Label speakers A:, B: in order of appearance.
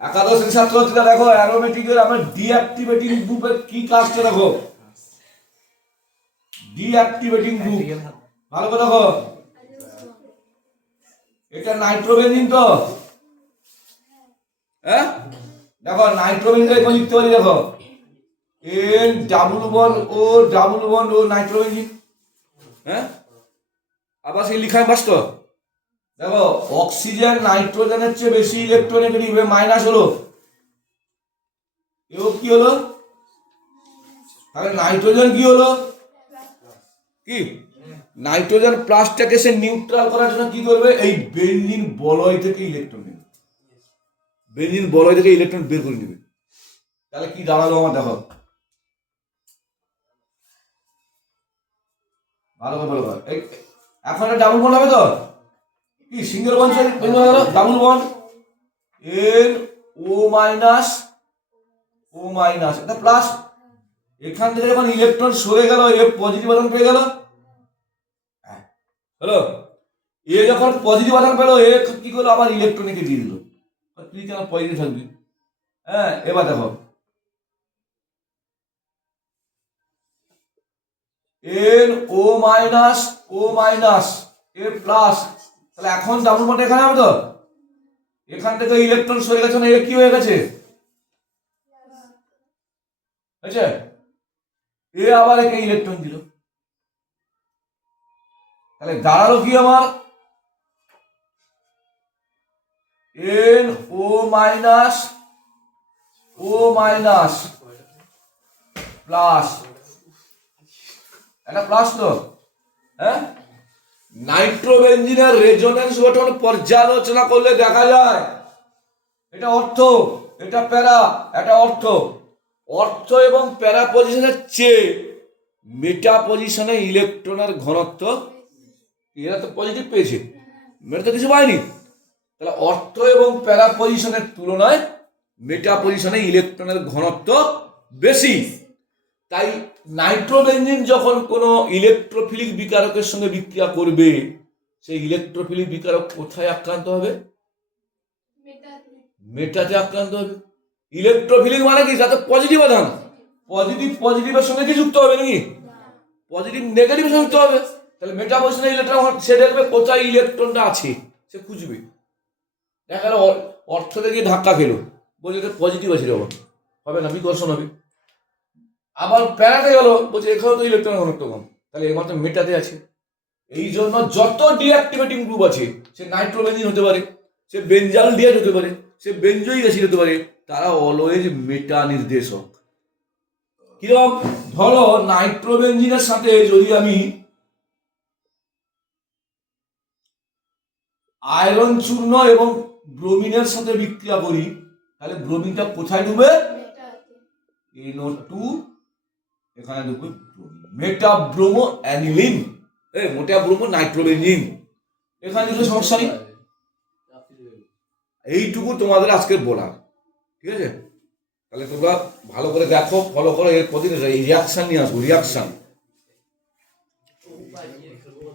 A: একাদশ ছাত্রছাত্রীরা দেখো অ্যারোমেটিকের আমার ডিঅ্যাক্টিভেটিং গ্রুপের কি কাজটা দেখো? ডিঅ্যাক্টিভেটিং গ্রুপ ভালো করে দেখো। এটা নাইট্রোবেনজিন তো? হ্যাঁ? দেখো নাইট্রোবেনজিন এখন লিখতে পারি দেখো। এন ডাবল বন ও ডাবল বন ও নাইট্রোবেনজিন হ্যাঁ? আবার সেই লিখায় বাস দেখো, অক্সিজেন নাইট্রোজেনের চেয়ে বেশি ইলেকট্রনেগেটিভ মাইনাস হলো। এও কি হলো? তাহলে নাইট্রোজেন কি হলো? কি? নাইট্রোজেন প্লাসটাকে সে নিউট্রাল করার জন্য কি করবে? এই বেঞ্জিন বলয় থেকে ইলেকট্রন নেবে। বেঞ্জিন বলয় থেকে ইলেকট্রন বের করে নেবে। তাহলে কি দাঁড়াল আমার দেখো। ভালো করে ভালো করে এখন একটা ডাবল বন্ড হবে তো? কি single bond double bond N O minus O minus এটা প্লাস এখান থেকে যখন ইলেকট্রন সরে গেল এ পজিটিভ আধান পেয়ে গেল। হ্যালো এ যখন পজিটিভ আধান পেল এ কি করল? আবার ইলেকট্রনিকে দিয়ে দিল। তুই কেন পজিটিভ থাকবি? হ্যাঁ এবার দেখো। N O minus O minus এ প্লাস তাহলে এখন ডাবল বন্ড এখানে হবে তো? এখান থেকে ইলেকট্রন সরে গেছে না, এ কি হয়ে গেছে? এ আবার একে ইলেকট্রন দিল। তাহলে দাঁড়াল কি আমার? N O minus O minus, plus. একটা প্লাস তো হ্যাঁ? নাইট্রোবেঞ্জিনের রেজোনেন্স গঠন পর্যালোচনা করলে দেখা যায়, এটা অর্থ, এটা প্যারা, এটা অর্থ। অর্থ এবং প্যারা পজিশনের চেয়ে মেটা পজিশনে ইলেকট্রনের ঘনত্ব, এরা তো পজিটিভ পেয়েছে। মেটা তো কিছু পায়নি। তাহলে অর্থ এবং প্যারা পজিশনের তুলনায় মেটা পজিশনে ইলেকট্রনের ঘনত্ব বেশি। তাই নাইট্রোবেঞ্জিন যখন কোনো ইলেকট্রোফিলিক বিকারকের সঙ্গে বিক্রিয়া করবে, সেই ইলেকট্রোফিলিক বিকারক কোথায় আক্রান্ত হবে? মেটাতে আক্রান্ত হবে। ইলেকট্রোফিলিক মানে কি? যাতে পজিটিভ আধান পজিটিভ পজিটিভের সঙ্গে কি যুক্ত হবে নাকি? পজিটিভ নেগেটিভের সঙ্গে যুক্ত হবে। তাহলে মেটা পজিশনে ইলেকট্রন সে দেখবে কোথায় ইলেকট্রনটা আছে, সে খুঁজবে। দেখা গেল অর্থ থেকে ধাক্কা খেলো। বলছে পজিটিভ আছে বাবা। হবে না, বিকর্ষণ হবে। আবার প্যারাতে গেল বলছে এখানেও তো ইলেকট্রন ঘনত্ব কম তাহলে একমাত্র মেটাতে আছে। এই জন্য যত ডিঅ্যাক্টিভেটিং গ্রুপ আছে সে নাইট্রোবেঞ্জিন হতে পারে সে বেঞ্জাল ডিয়াজ হতে পারে সে বেঞ্জয়িক অ্যাসিড হতে পারে তারা অলওয়েজ মেটা নির্দেশক কীরকম ধরো নাইট্রোবেঞ্জিনের সাথে যদি আমি আয়রন চূর্ণ এবং ব্রোমিনের সাথে বিক্রিয়া করি তাহলে ব্রোমিনটা কোথায় ডুবে? এনও টু এখানে দেখবে মেটা ব্রোমো অ্যানিলিন এ মোটা ব্রোমো নাইট্রোবেঞ্জিন এখানে কিছু সমস্যা নেই। এইটুকু তোমাদের আজকে বলার, ঠিক আছে? তাহলে তোমরা ভালো করে দেখো ফলো করো, এর প্রতি রিয়াকশান নিয়ে আসব রিয়াকশন